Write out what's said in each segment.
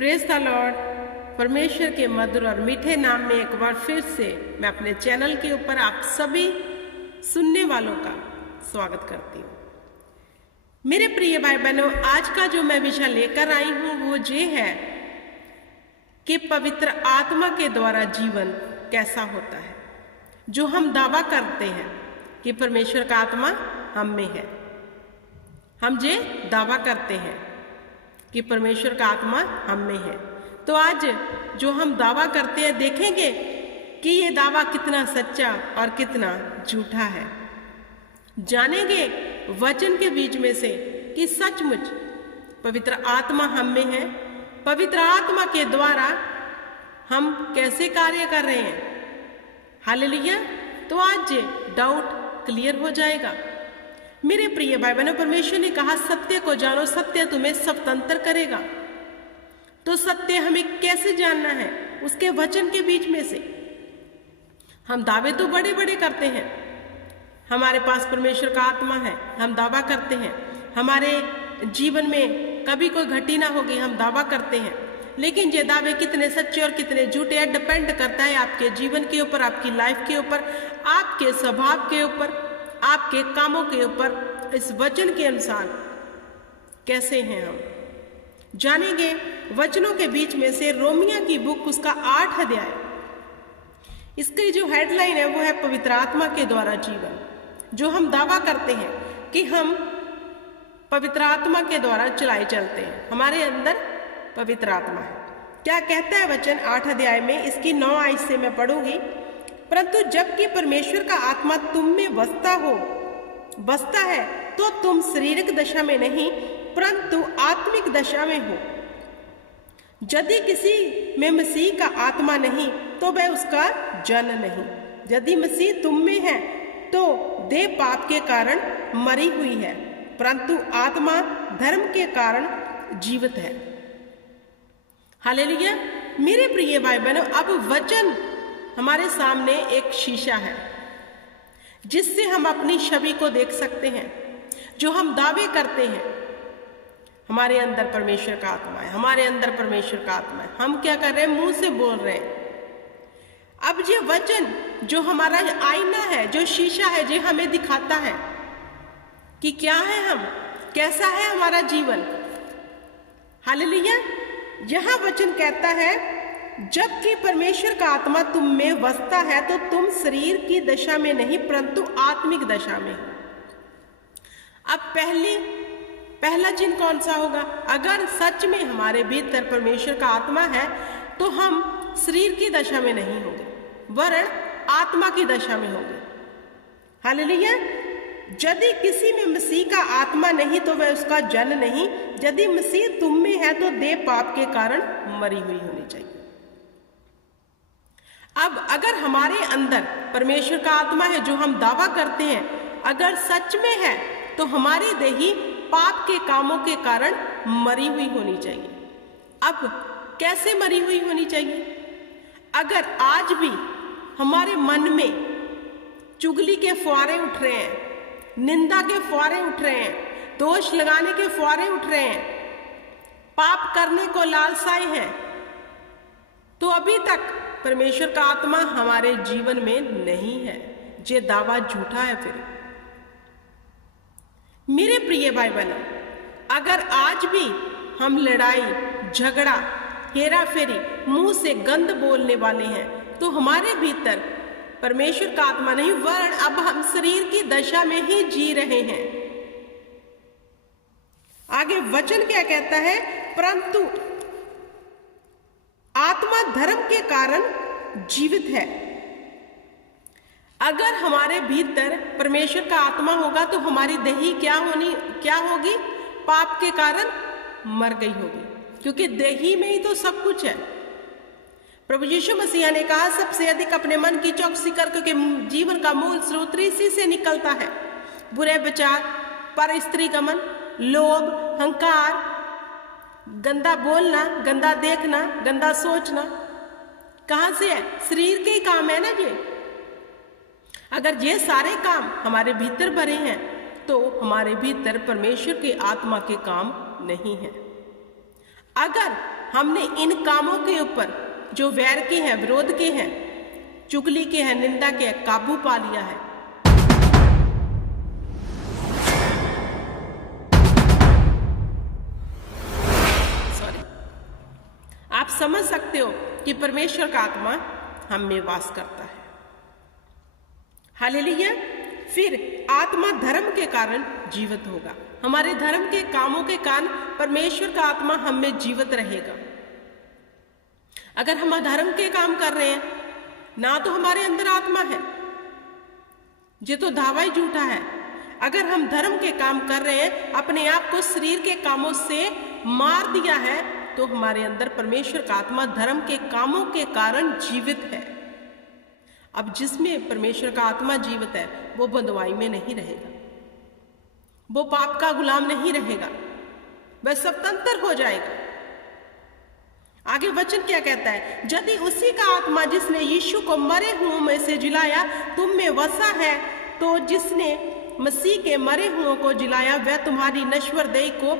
Praise the Lord. परमेश्वर के मधुर और मीठे नाम में एक बार फिर से मैं अपने चैनल के ऊपर आप सभी सुनने वालों का स्वागत करती हूँ। मेरे प्रिय भाई बहनों, आज का जो मैं विषय लेकर आई हूँ वो ये है कि पवित्र आत्मा के द्वारा जीवन कैसा होता है। जो हम दावा करते हैं कि परमेश्वर का आत्मा हम में है, हम ये दावा करते हैं कि परमेश्वर का आत्मा हम में है। तो आज जो हम दावा करते हैं देखेंगे कि ये दावा कितना सच्चा और कितना झूठा है। जानेंगे वचन के बीच में से कि सचमुच पवित्र आत्मा हम में है, पवित्र आत्मा के द्वारा हम कैसे कार्य कर रहे हैं। हालेलुया। तो आज डाउट क्लियर हो जाएगा। मेरे प्रिय भाई बहनों, परमेश्वर ने कहा सत्य को जानो, सत्य तुम्हें स्वतंत्र करेगा। तो सत्य हमें कैसे जानना है? उसके वचन के बीच में से। हम दावे तो बड़े बड़े करते हैं, हमारे पास परमेश्वर का आत्मा है, हम दावा करते हैं। हमारे जीवन में कभी कोई घटी ना होगी, हम दावा करते हैं। लेकिन ये दावे कितने सच्चे और कितने झूठे हैं, डिपेंड करता है आपके जीवन के ऊपर, आपकी लाइफ के ऊपर, आपके स्वभाव के ऊपर, आपके कामों के ऊपर। इस वचन के अनुसार कैसे हैं हम जानेंगे। वचनों के बीच में से रोमिया की बुक उसका 8 अध्याय, इसकी जो हेडलाइन है वो है पवित्र आत्मा के द्वारा जीवन। जो हम दावा करते हैं कि हम पवित्र आत्मा के द्वारा चलाए चलते हैं, हमारे अंदर पवित्र आत्मा है। क्या कहता है वचन 8 अध्याय में? इसकी 9 आयत से मैं पढ़ूंगी। परंतु जबकि परमेश्वर का आत्मा तुम में बसता है तो तुम शारीरिक दशा में नहीं परंतु आत्मिक दशा में हो। यदि किसी में मसीह का आत्मा नहीं तो वह उसका जन नहीं। यदि मसीह तुम में है तो देह पाप के कारण मरी हुई है परंतु आत्मा धर्म के कारण जीवित है। हालेलुया। मेरे प्रिय भाई बहनों, अब वचन हमारे सामने एक शीशा है जिससे हम अपनी छवि को देख सकते हैं। जो हम दावे करते हैं हमारे अंदर परमेश्वर का आत्मा है, हमारे अंदर परमेश्वर का आत्मा है, हम क्या कर रहे हैं? मुंह से बोल रहे हैं। अब ये वचन जो हमारा आईना है, जो शीशा है, जो हमें दिखाता है कि क्या है हम, कैसा है हमारा जीवन। हालेलुया। यह वचन कहता है जबकि परमेश्वर का आत्मा तुम में बसता है तो तुम शरीर की दशा में नहीं परंतु आत्मिक दशा में हो। अब पहला चिन्ह कौन सा होगा? अगर सच में हमारे भीतर परमेश्वर का आत्मा है तो हम शरीर की दशा में नहीं होंगे वरन आत्मा की दशा में होंगे। हालेलुया। यदि किसी में मसीह का आत्मा नहीं तो वह उसका जन नहीं। यदि मसीह तुम में है तो देह पाप के कारण मरी हुई होनी चाहिए। अब अगर हमारे अंदर परमेश्वर का आत्मा है, जो हम दावा करते हैं, अगर सच में है तो हमारी देही पाप के कामों के कारण मरी हुई होनी चाहिए। अब कैसे मरी हुई होनी चाहिए? अगर आज भी हमारे मन में चुगली के फुहारे उठ रहे हैं, निंदा के फुहारे उठ रहे हैं, दोष लगाने के फुहारे उठ रहे हैं, पाप करने को लालसाएं हैं, तो अभी तक परमेश्वर का आत्मा हमारे जीवन में नहीं है। ये दावा झूठा है। फिर मेरे प्रिय भाई बहनों, अगर आज भी हम लड़ाई झगड़ा हेरा फेरी मुंह से गंद बोलने वाले हैं तो हमारे भीतर परमेश्वर का आत्मा नहीं वरन अब हम शरीर की दशा में ही जी रहे हैं। आगे वचन क्या कहता है? परंतु आत्मा धर्म के कारण जीवित है। अगर हमारे भीतर परमेश्वर का आत्मा होगा तो हमारी देही क्या होगी? पाप के कारण मर गई होगी, क्योंकि देही में ही तो सब कुछ है। प्रभु यीशु मसीह ने कहा सबसे अधिक अपने मन की चौकसी कर, क्योंकि जीवन का मूल स्रोत इसी से निकलता है। बुरे विचार, पर स्त्री गमन, लोभ, अहंकार, गंदा बोलना, गंदा देखना, गंदा सोचना, कहां से है? शरीर के ही काम है ना ये। अगर ये सारे काम हमारे भीतर भरे हैं तो हमारे भीतर परमेश्वर के आत्मा के काम नहीं है। अगर हमने इन कामों के ऊपर जो वैर के हैं, विरोध के हैं, चुगली के हैं, निंदा के हैं, काबू पा लिया है। आप समझ सकते हो कि परमेश्वर का आत्मा हम में वास करता है। हालेलुया। फिर आत्मा धर्म के कारण जीवित होगा। हमारे धर्म के कामों के कारण परमेश्वर का आत्मा हम में जीवित रहेगा। अगर हम अधर्म के काम कर रहे हैं ना तो हमारे अंदर आत्मा है, ये तो दावा ही झूठा है। अगर हम धर्म के काम कर रहे हैं, अपने आप को शरीर के कामों से मार दिया है, तो हमारे अंदर परमेश्वर का आत्मा धर्म के कामों के कारण जीवित है। अब जिसमें परमेश्वर का आत्मा जीवित है वो बंधुआई में नहीं रहेगा, वो पाप का गुलाम नहीं रहेगा, वह स्वतंत्र हो जाएगा। आगे वचन क्या कहता है? यदि उसी का आत्मा जिसने यीशु को मरे हुओं में से जिलाया तुम में वसा है, तो जिसने मसीह के मरे हुओं को जिलाया वह तुम्हारी नश्वर देह को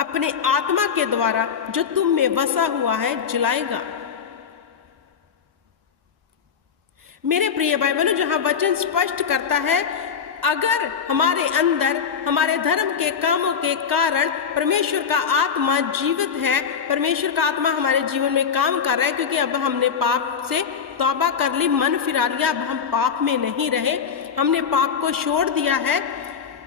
अपने आत्मा के द्वारा जो तुम में बसा हुआ है जिलाएगा। मेरे प्रिय भाई बहनों, जहां वचन स्पष्ट करता है अगर हमारे अंदर हमारे धर्म के कामों के कारण परमेश्वर का आत्मा जीवित है, परमेश्वर का आत्मा हमारे जीवन में काम कर रहा है, क्योंकि अब हमने पाप से तौबा कर ली, मन फिरा लिया, अब हम पाप में नहीं रहे, हमने पाप को छोड़ दिया है,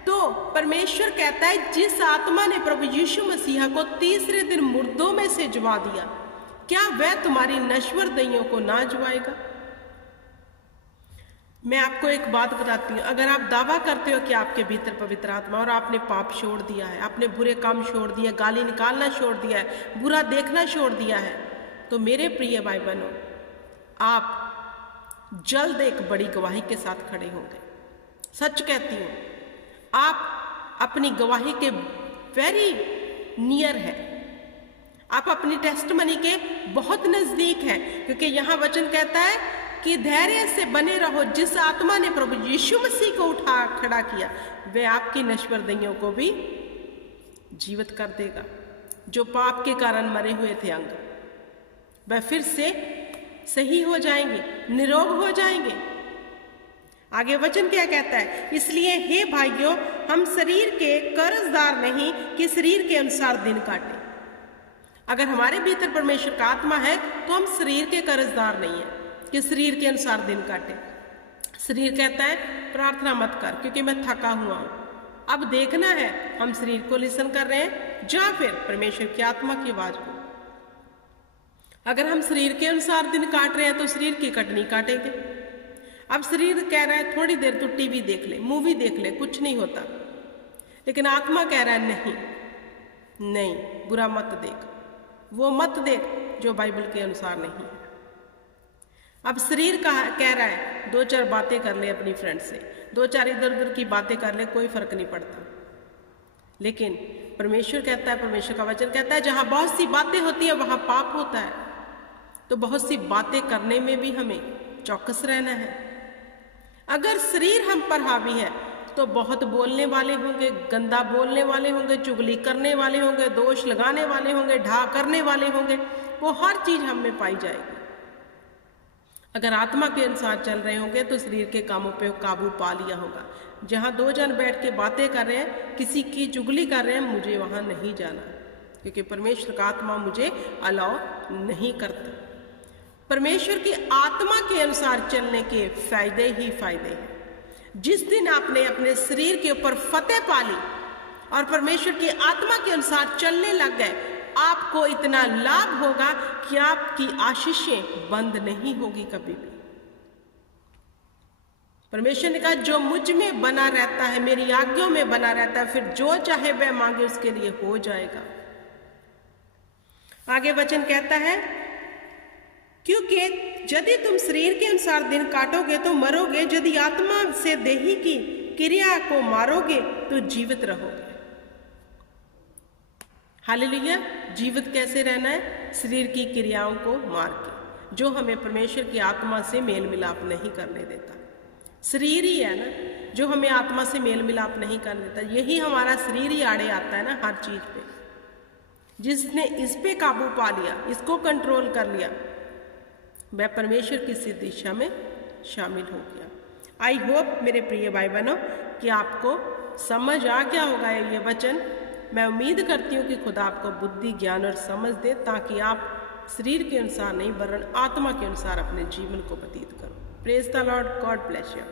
तो परमेश्वर कहता है जिस आत्मा ने प्रभु यीशु मसीहा को तीसरे दिन मुर्दों में से जिवा दिया, क्या वह तुम्हारी नश्वर देहियों को ना जिवाएगा? मैं आपको एक बात बताती हूँ, अगर आप दावा करते हो कि आपके भीतर पवित्र आत्मा और आपने पाप छोड़ दिया है, आपने बुरे काम छोड़ दिया, गाली निकालना छोड़ दिया है, बुरा देखना छोड़ दिया है, तो मेरे प्रिय भाई बहनों, आप जल्द एक बड़ी गवाही के साथ खड़े होंगे। सच कहती हूँ, आप अपनी गवाही के वेरी नियर है, आप अपनी टेस्टमनी के बहुत नजदीक हैं, क्योंकि यहाँ वचन कहता है कि धैर्य से बने रहो। जिस आत्मा ने प्रभु यीशु मसीह को उठा खड़ा किया वह आपकी नश्वर देहियों को भी जीवित कर देगा। जो पाप के कारण मरे हुए थे अंग, वह फिर से सही हो जाएंगे, निरोग हो जाएंगे। आगे वचन क्या कहता है? इसलिए हे भाइयों, हम शरीर के कर्जदार नहीं कि शरीर के अनुसार दिन काटे। अगर हमारे भीतर परमेश्वर का आत्मा है तो हम शरीर के कर्जदार नहीं है कि शरीर के अनुसार दिन काटे। शरीर कहता है प्रार्थना मत कर क्योंकि मैं थका हुआ हूं। अब देखना है हम शरीर को लिसन कर रहे हैं या फिर परमेश्वर की आत्मा की आवाज को। अगर हम शरीर के अनुसार दिन काट रहे हैं तो शरीर की कटनी काटेंगे। अब शरीर कह रहा है थोड़ी देर तू टीवी देख ले, मूवी देख ले, कुछ नहीं होता, लेकिन आत्मा कह रहा है नहीं नहीं, बुरा मत देख, वो मत देख जो बाइबल के अनुसार नहीं है। अब शरीर कह रहा है दो चार बातें कर ले अपनी फ्रेंड से, दो चार इधर उधर की बातें कर ले, कोई फर्क नहीं पड़ता। लेकिन परमेश्वर कहता है, परमेश्वर का वचन कहता है जहां बहुत सी बातें होती है वहां पाप होता है। तो बहुत सी बातें करने में भी हमें चौकस रहना है। अगर शरीर हम पर हावी है तो बहुत बोलने वाले होंगे, गंदा बोलने वाले होंगे, चुगली करने वाले होंगे, दोष लगाने वाले होंगे, ढा करने वाले होंगे, वो हर चीज हम में पाई जाएगी। अगर आत्मा के अनुसार चल रहे होंगे तो शरीर के कामों पे काबू पा लिया होगा। जहां दो जन बैठ के बातें कर रहे हैं, किसी की चुगली कर रहे हैं, मुझे वहां नहीं जाना, क्योंकि परमेश्वर का आत्मा मुझे अलाउ नहीं करता। परमेश्वर की आत्मा के अनुसार चलने के फायदे ही फायदे हैं। जिस दिन आपने अपने शरीर के ऊपर फतेह पा ली और परमेश्वर की आत्मा के अनुसार चलने लग गए, आपको इतना लाभ होगा कि आपकी आशीषें बंद नहीं होगी कभी भी। परमेश्वर ने कहा जो मुझ में बना रहता है, मेरी आज्ञाओं में बना रहता है, फिर जो चाहे वह मांगे उसके लिए हो जाएगा। आगे वचन कहता है क्योंकि यदि तुम शरीर के अनुसार दिन काटोगे तो मरोगे, यदि आत्मा से देही की क्रिया को मारोगे तो जीवित रहोगे। हालेलुया। जीवित कैसे रहना है? शरीर की क्रियाओं को मार के, जो हमें परमेश्वर की आत्मा से मेल मिलाप नहीं करने देता। शरीर ही है ना जो हमें आत्मा से मेल मिलाप नहीं करने देता। यही हमारा शरीर ही आड़े आता है ना हर चीज पे। जिसने इस पे काबू पा लिया, इसको कंट्रोल कर लिया, वह परमेश्वर की सिद्ध दिशा में शामिल हो गया। आई होप मेरे प्रिय भाई बहनों कि आपको समझ आ गया होगा ये वचन। मैं उम्मीद करती हूँ कि खुदा आपको बुद्धि, ज्ञान और समझ दे, ताकि आप शरीर के अनुसार नहीं वरन आत्मा के अनुसार अपने जीवन को व्यतीत करो। Praise the Lord, God bless you.